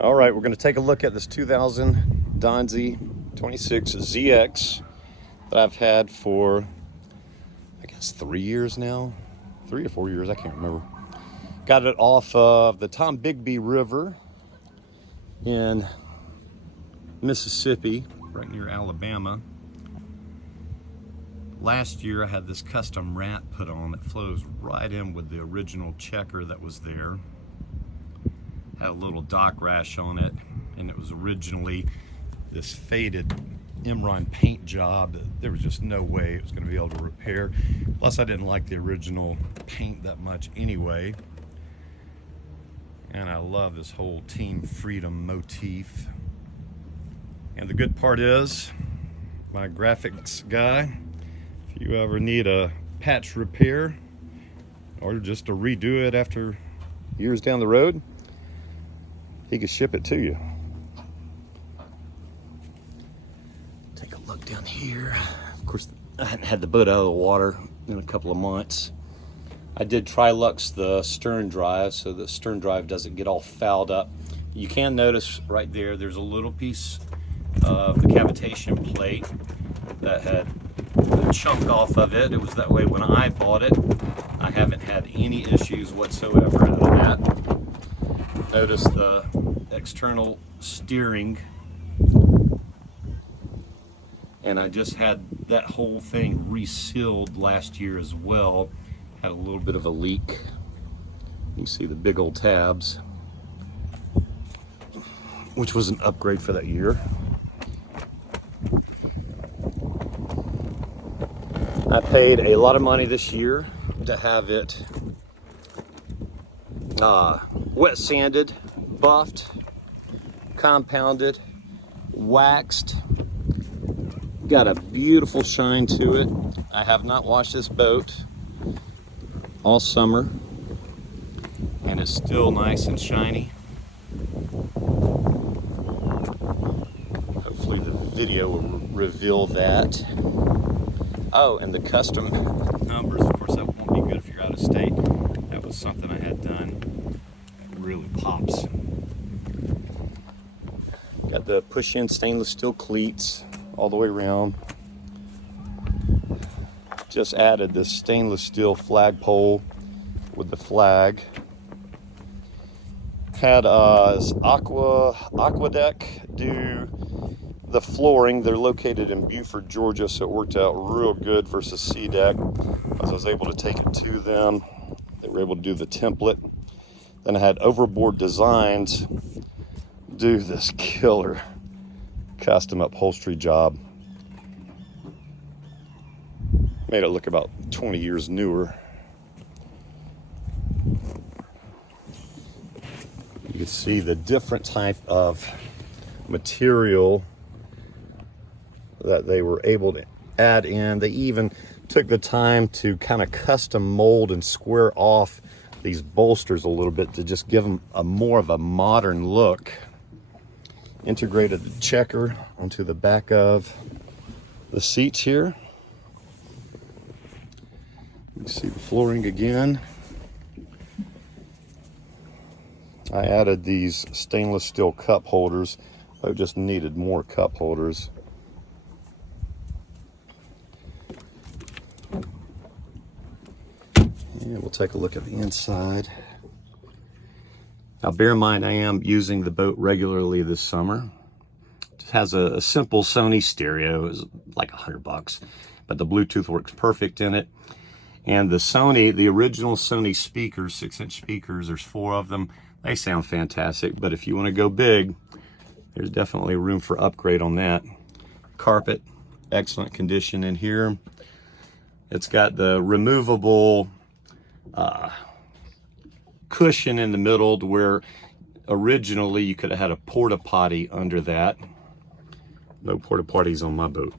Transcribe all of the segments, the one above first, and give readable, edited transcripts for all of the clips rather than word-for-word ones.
All right, we're going to take a look at this 2000 Donzi 26 ZX that I've had for, I guess, 3 years now. 3 or 4 years, I can't remember. Got it off of the Tom Bigby River in Mississippi, right near Alabama. Last year, I had this custom rat put on that flows right in with the original checker that was there. Had a little dock rash on it, and it was originally this faded Imron paint job that there was just no way it was going to be able to repair. Plus, I didn't like the original paint that much anyway. And I love this whole Team Freedom motif. And the good part is, my graphics guy, if you ever need a patch repair or just to redo it after years down the road, he could ship it to you. Take a look down here. Of course, I hadn't had the boat out of the water in a couple of months. I did Trilux the stern drive so the stern drive doesn't get all fouled up. You can notice right there, there's a little piece of the cavitation plate that had a chunk off of it. It was that way when I bought it. I haven't had any issues whatsoever out of that. Notice the external steering, and I just had that whole thing resealed last year as well. Had a little bit of a leak. You see the big old tabs, which was an upgrade for that year. I paid a lot of money this year to have it wet sanded, buffed, compounded, waxed. Got a beautiful shine to it. I have not washed this boat all summer, and it's still nice and shiny. Hopefully the video will reveal that. Oh, and the custom numbers, of course, that won't be good if you're out of state. That was something I had done. It really pops. Got the push-in stainless steel cleats all the way around. Just added this stainless steel flagpole with the flag. Had Aquadeck do the flooring. They're located in Buford, Georgia, so it worked out real good versus C-Deck, as I was able to take it to them. They were able to do the template. Then I had Overboard Designs do this killer custom upholstery job. Made it look about 20 years newer. You can see the different type of material that they were able to add in. They even took the time to kind of custom mold and square off these bolsters a little bit to just give them a more of a modern look. Integrated the checker onto the back of the seats here. You can see the flooring again. I added these stainless steel cup holders. I just needed more cup holders. And we'll take a look at the inside. Now bear in mind, I am using the boat regularly this summer. It has a simple Sony stereo. It's like $100, but the Bluetooth works perfect in it. And the Sony, the original Sony speakers, 6-inch speakers, there's 4 of them. They sound fantastic, but if you want to go big, there's definitely room for upgrade on that. Carpet, excellent condition in here. It's got the removable cushion in the middle to where originally you could have had a porta potty under that. No porta potties on my boat.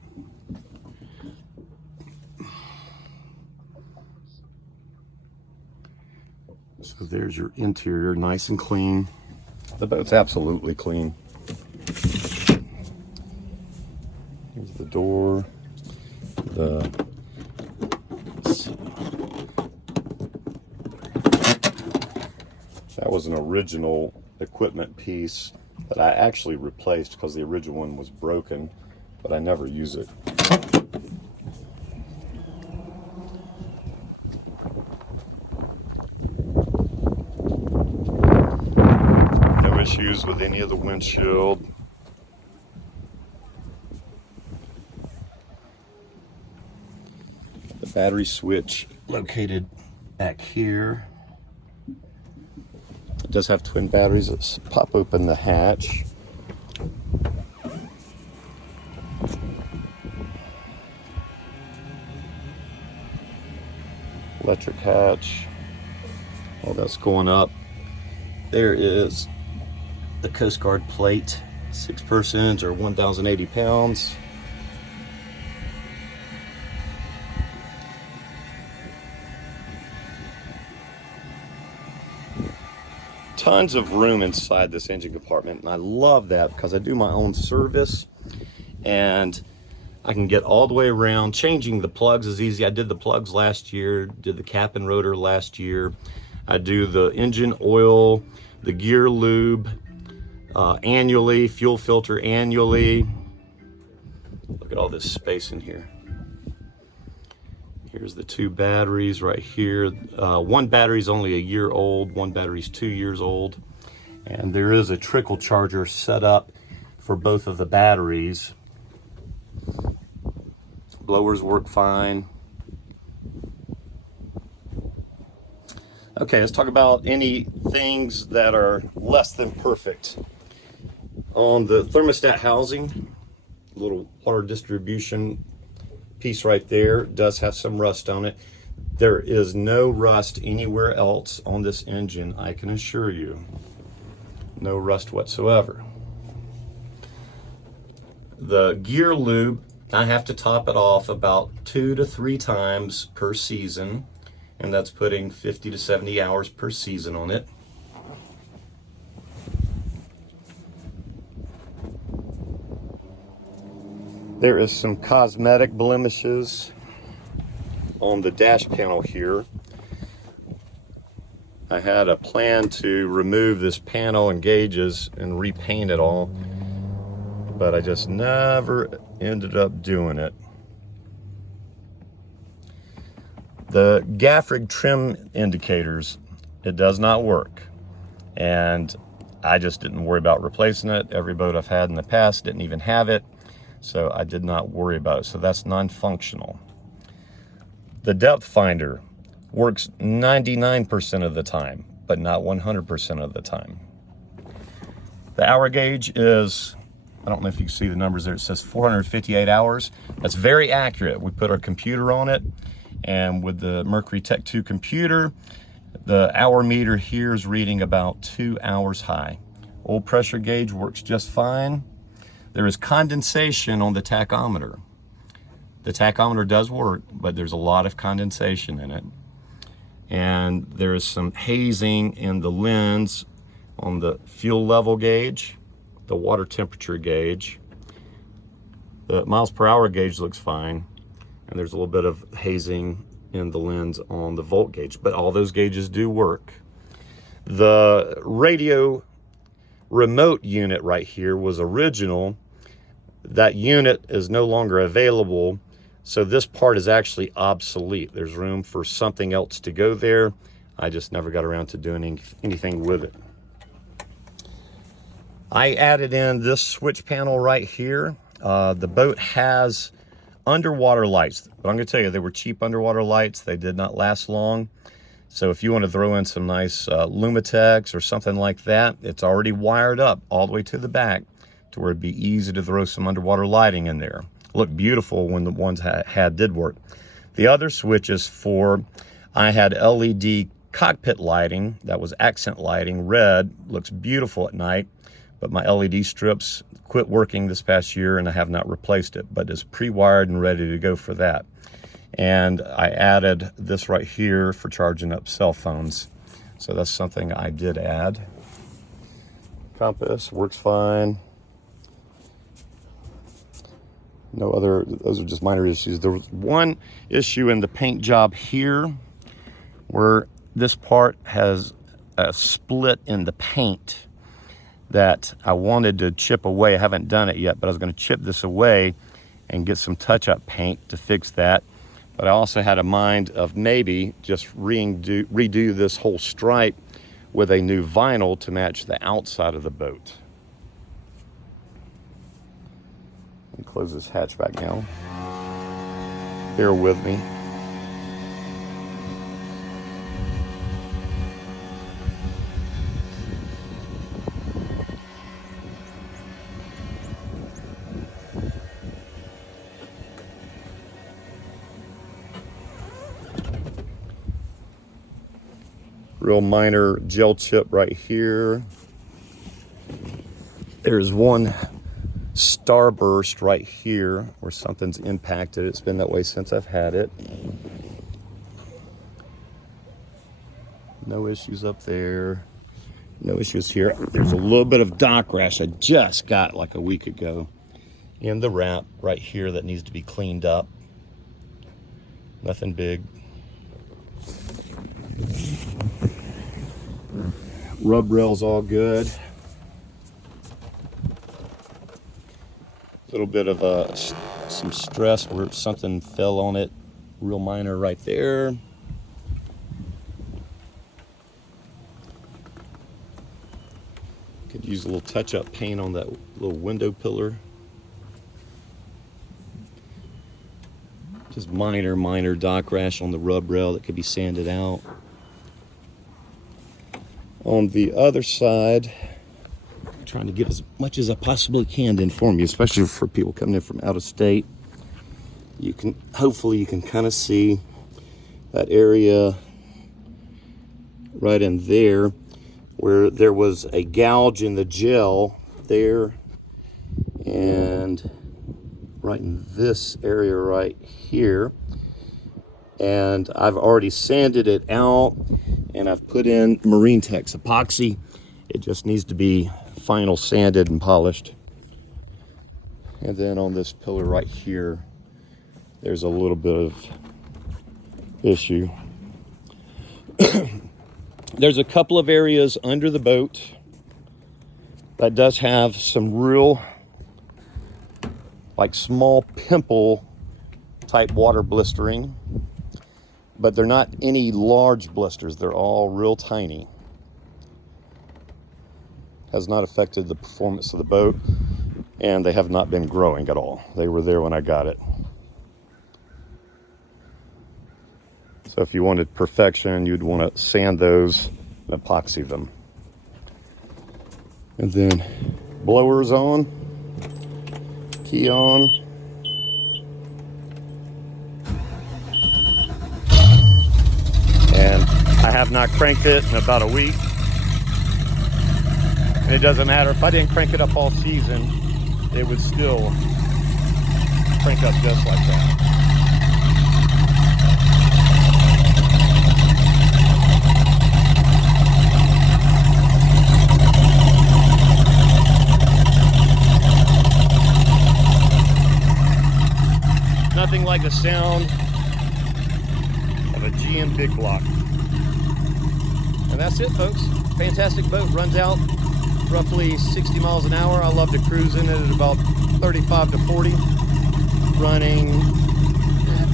So there's your interior, nice and clean. The boat's absolutely clean. Here's the door. That was an original equipment piece that I actually replaced because the original one was broken, but I never use it. No issues with any of the windshield. The battery switch located back here. It does have twin batteries. Let's pop open the hatch. Electric hatch. All that's going up. There is the Coast Guard plate. 6 persons or 1,080 pounds. Tons of room inside this engine compartment, and I love that because I do my own service and I can get all the way around. Changing the plugs is easy. I did the plugs last year, did the cap and rotor last year. I do the engine oil, the gear lube annually, fuel filter annually. Look at all this space in here. Here's the 2 batteries right here. One battery's only a year old, one battery's 2 years old. And there is a trickle charger set up for both of the batteries. Blowers work fine. Okay, let's talk about any things that are less than perfect. On the thermostat housing, little water distribution piece right there does have some rust on it. There is no rust anywhere else on this engine, I can assure you. No rust whatsoever. The gear lube, I have to top it off about 2 to 3 times per season, and that's putting 50 to 70 hours per season on it. There is some cosmetic blemishes on the dash panel here. I had a plan to remove this panel and gauges and repaint it all, but I just never ended up doing it. The gaff-rig trim indicators, it does not work, and I just didn't worry about replacing it. Every boat I've had in the past didn't even have it. So I did not worry about it. So that's non-functional. The depth finder works 99% of the time, but not 100% of the time. The hour gauge is, I don't know if you can see the numbers there, it says 458 hours. That's very accurate. We put our computer on it, and with the Mercury Tech 2 computer, the hour meter here is reading about 2 hours high. Oil pressure gauge works just fine. There is condensation on the tachometer. The tachometer does work, but there's a lot of condensation in it. And there is some hazing in the lens on the fuel level gauge, the water temperature gauge. The miles per hour gauge looks fine, and there's a little bit of hazing in the lens on the volt gauge, but all those gauges do work. The radio remote unit right here was original. That unit is no longer available, so this part is actually obsolete. There's room for something else to go there. I just never got around to doing anything with it. I added in this switch panel right here. The boat has underwater lights, but I'm going to tell you, they were cheap underwater lights. They did not last long. So if you want to throw in some nice Lumatex or something like that, it's already wired up all the way to the back to where it'd be easy to throw some underwater lighting in there. Looked beautiful when the ones did work. The other switches for, I had LED cockpit lighting, that was accent lighting, red, looks beautiful at night, but my LED strips quit working this past year and I have not replaced it, but it's pre-wired and ready to go for that. And I added this right here for charging up cell phones. So that's something I did add. Compass works fine. No other, those are just minor issues. There was one issue in the paint job here where this part has a split in the paint. that I wanted to chip away. I haven't done it yet, but I was going to chip this away and get some touch-up paint to fix that. But I also had a mind of maybe just redo this whole stripe with a new vinyl to match the outside of the boat. Let me close this hatchback now. Bear with me. Real minor gel chip right here. There's one starburst right here where something's impacted. It's been that way since I've had it. No issues up there. No issues here. There's a little bit of dock rash I just got like a week ago in the wrap right here that needs to be cleaned up. Nothing big. Rub rail's all good. A little bit of some stress where something fell on it, real minor right there. Could use a little touch-up paint on that little window pillar. Just minor dock rash on the rub rail that could be sanded out. On the other side, I'm trying to get as much as I possibly can to inform you, especially for people coming in from out of state. Hopefully you can kind of see that area right in there where there was a gouge in the gel there, and right in this area right here. And I've already sanded it out, and I've put in Marine Tex epoxy. It just needs to be final sanded and polished. And then on this pillar right here, there's a little bit of issue. There's a couple of areas under the boat that does have some real, like small pimple type water blistering, but they're not any large blisters. They're all real tiny. Has not affected the performance of the boat, and they have not been growing at all. They were there when I got it. So if you wanted perfection, you'd want to sand those and epoxy them. And then blowers on, key on. And I have not cranked it in about a week. And it doesn't matter, if I didn't crank it up all season, it would still crank up just like that. Nothing like the sound of a GM big block. And that's it, folks. Fantastic boat. Runs out roughly 60 miles an hour. I love to cruise in it at about 35 to 40, running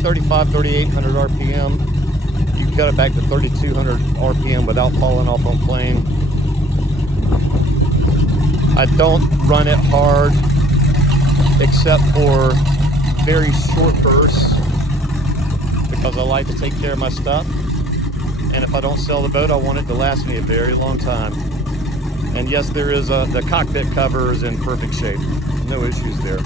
3,800 RPM. You can cut it back to 3,200 RPM without falling off on plane. I don't run it hard except for very short bursts because I like to take care of my stuff. And if I don't sell the boat, I want it to last me a very long time. And yes, there is the cockpit cover is in perfect shape. No issues there.